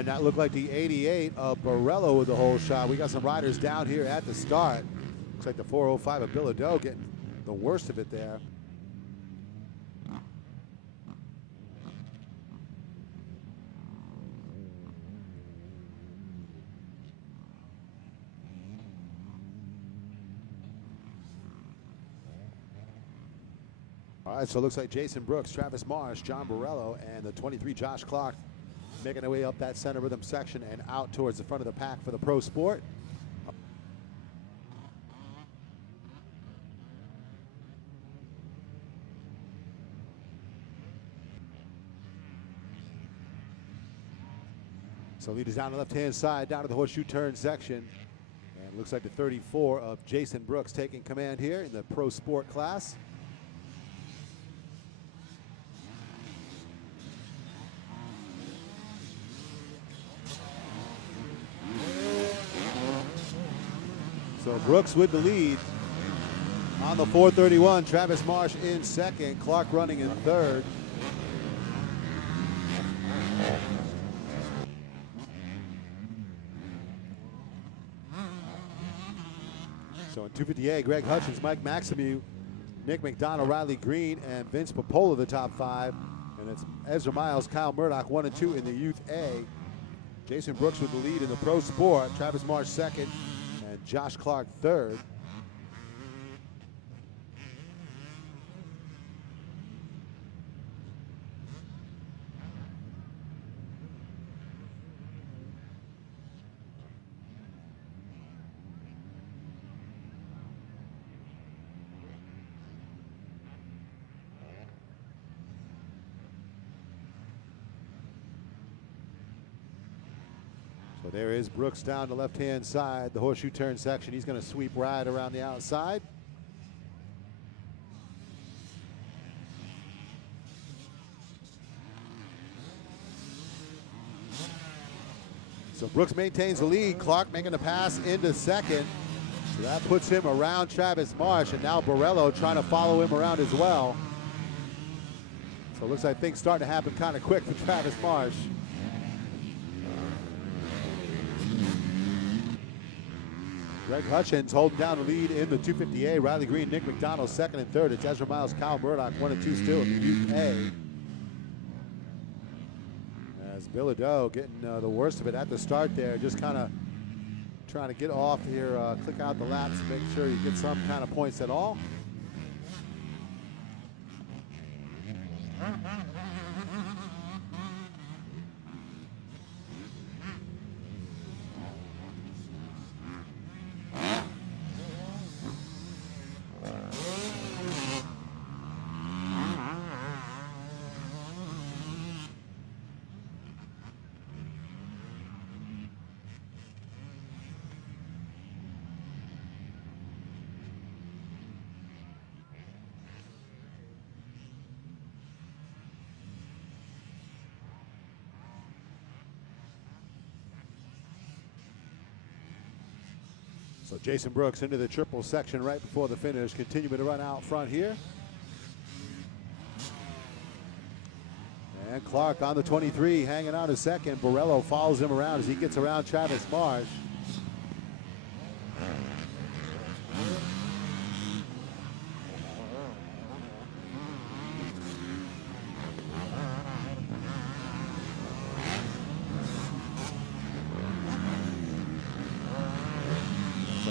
And that looked like the 88 of Borello with the whole shot. We got some riders down here at the start. Looks like the 405 of Bilodeau getting the worst of it there. All right, so it looks like Jason Brooks, Travis Marsh, John Borello, and the 23 Josh Clark making their way up that center rhythm section and out towards the front of the pack for the Pro Sport. So lead is down the left-hand side, down to the horseshoe turn section. And looks like the 34 of Jason Brooks taking command here in the Pro Sport class. So Brooks with the lead on the 431. Travis Marsh in second. Clark running in third. So in 258, Greg Hutchins, Mike Maximou, Nick McDonald, Riley Green, and Vince Popola, the top five. And it's Ezra Miles, Kyle Murdoch, 1 and 2 in the Youth A. Jason Brooks with the lead in the Pro Sport. Travis Marsh second. And Josh Clark third. So there is Brooks down the left-hand side, the horseshoe turn section. He's going to sweep right around the outside. So Brooks maintains the lead. Clark making the pass into second. So that puts him around Travis Marsh, and now Borello trying to follow him around as well. So it looks like things starting to happen kind of quick for Travis Marsh. Greg Hutchins holding down the lead in the 250A. Riley Green, Nick McDonald, second and third. It's Ezra Miles, Kyle Murdoch, 1 and 2 still in the Youth A. As Bilodeau getting the worst of it at the start there, just kind of trying to get off here, click out the laps, make sure you get some kind of points at all. So Jason Brooks into the triple section right before the finish, continuing to run out front here. And Clark on the 23, hanging out a second. Borello follows him around as he gets around Travis Marsh.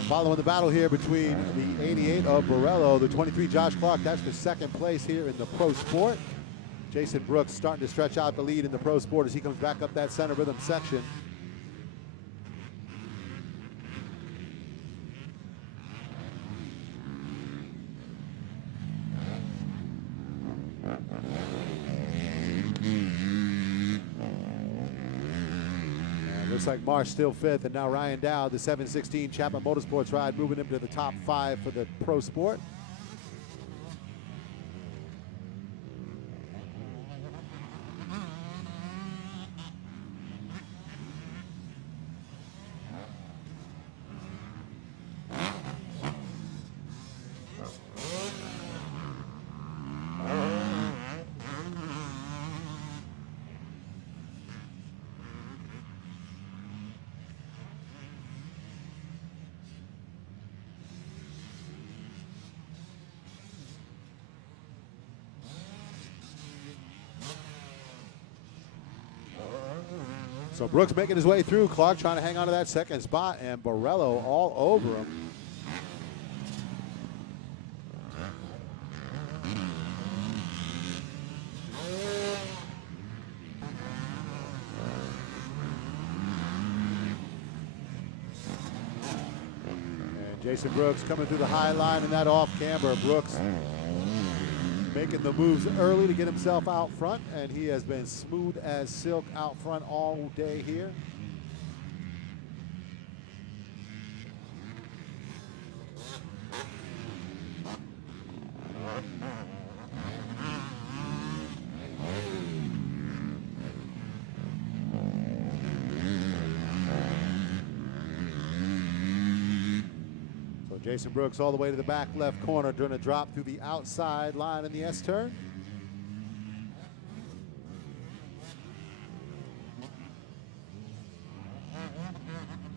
Following the battle here between the 88 of Borello, the 23 Josh Clark, that's the second place here in the Pro Sport. Jason Brooks starting to stretch out the lead in the Pro Sport as he comes back up that center rhythm section. Looks like Marsh still fifth, and now Ryan Dowd, the 716 Chapman Motorsports ride, moving him to the top 5 for the Pro Sport. So Brooks making his way through. Clark trying to hang on to that second spot, and Borello all over him. And Jason Brooks coming through the high line in that off camber. Brooks making the moves early to get himself out front, and he has been smooth as silk out front all day here. Jason Brooks all the way to the back left corner during a drop through the outside line in the S-turn.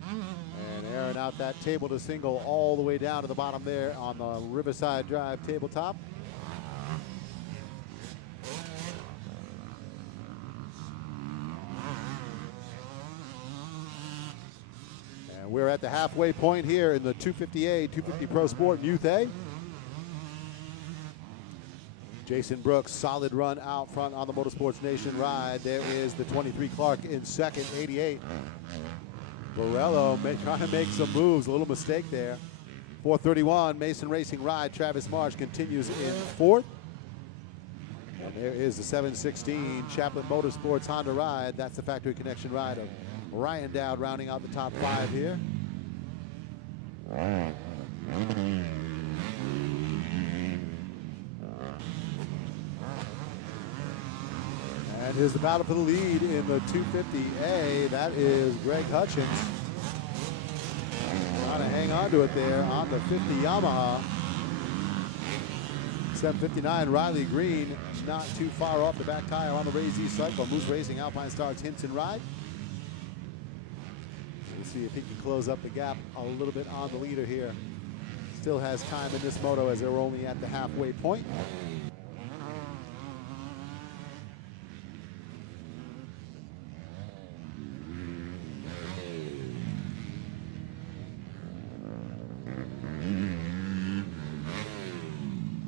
And airing out that table to single all the way down to the bottom there on the Riverside Drive tabletop. We're at the halfway point here in the 250A, 250 Pro Sport Youth A. Jason Brooks, solid run out front on the Motorsports Nation ride. There is the 23 Clark in second, 88. Borello trying to make some moves, a little mistake there. 431, Mason Racing ride. Travis Marsh continues in fourth. And there is the 716 Chaplin Motorsports Honda ride. That's the factory connection ride of Ryan Dowd rounding out the top 5 here. And here's the battle for the lead in the 250A. That is Greg Hutchins. Trying to hang on to it there on the 50 Yamaha. 759 Riley Green, not too far off the back tire on the Ray Z cycle. Moose Racing Alpine Stars Hinton ride. We'll see if he can close up the gap a little bit on the leader here. Still has time in this moto as they're only at the halfway point.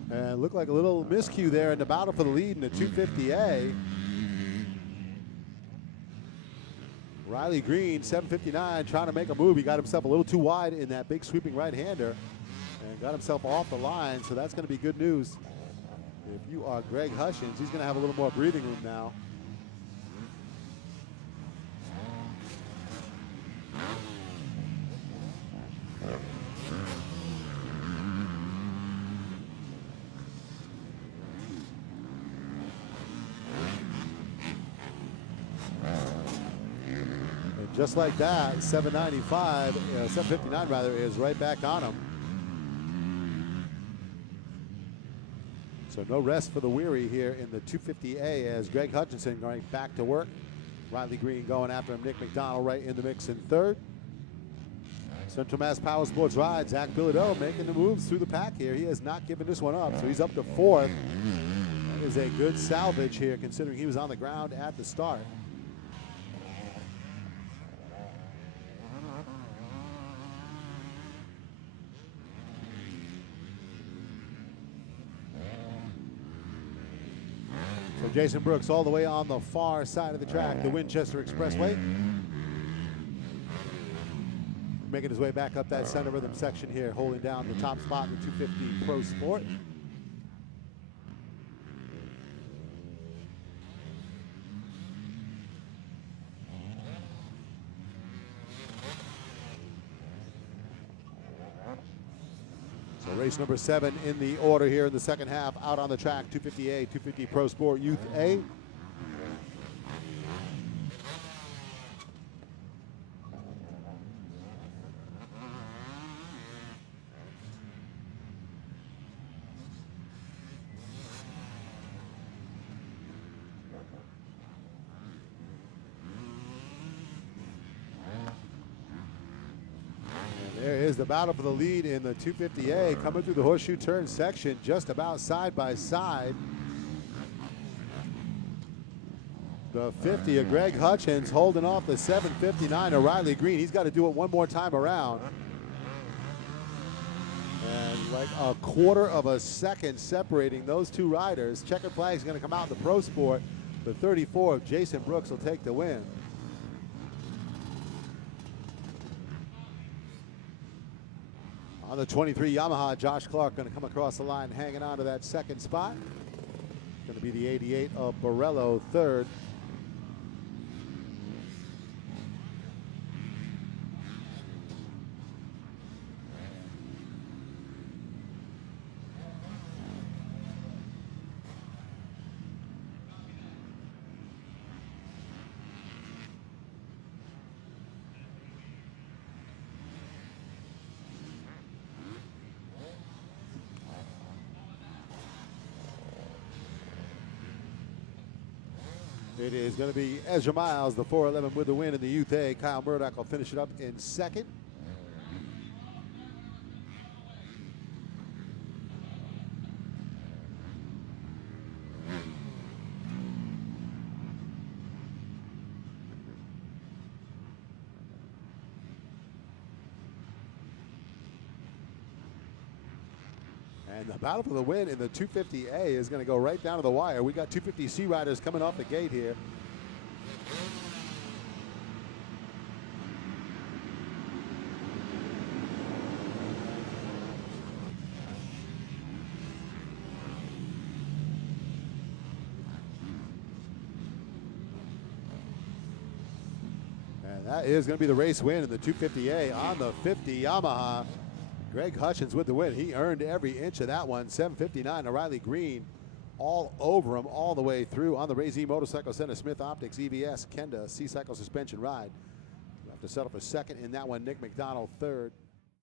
And looked like a little miscue there in the battle for the lead in the 250A. Riley Green, 759, trying to make a move. He got himself a little too wide in that big sweeping right-hander and got himself off the line, so that's going to be good news. If you are Greg Hutchins, he's going to have a little more breathing room now. Just like that, 759 rather, is right back on him. So no rest for the weary here in the 250A as Greg Hutchinson going back to work. Riley Green going after him. Nick McDonald right in the mix in third. Central Mass Power Sports ride. Zach Bilodeau making the moves through the pack here. He has not given this one up, so he's up to fourth. That is a good salvage here considering he was on the ground at the start. Jason Brooks all the way on the far side of the track, the Winchester Expressway. Making his way back up that center rhythm section here, holding down the top spot in the 250 Pro Sport. Race number 7 in the order here in the second half, out on the track, 250A, 250 Pro Sport Youth A. There is the battle for the lead in the 250A, coming through the horseshoe turn section, just about side by side. The 50 of Greg Hutchins holding off the 7:59 of Riley Green. He's got to do it one more time around. And like a quarter of a second separating those two riders. Checkered flag is going to come out in the Pro Sport. The 34 of Jason Brooks will take the win. On the 23 Yamaha, Josh Clark going to come across the line hanging on to that second spot. Going to be the 88 of Borello third. It is going to be Ezra Miles, the 411 with the win in the Youth A. Kyle Murdoch will finish it up in second. And the battle for the win in the 250A is going to go right down to the wire. We got 250C riders coming off the gate here. And that is going to be the race win in the 250A on the 50 Yamaha. Greg Hutchins with the win. He earned every inch of that one. 7:59 O'Reilly Green all over him all the way through on the Ray Z Motorcycle Center, Smith Optics, EVS, Kenda, C-Cycle suspension ride. We'll have to settle for second in that one. Nick McDonald third.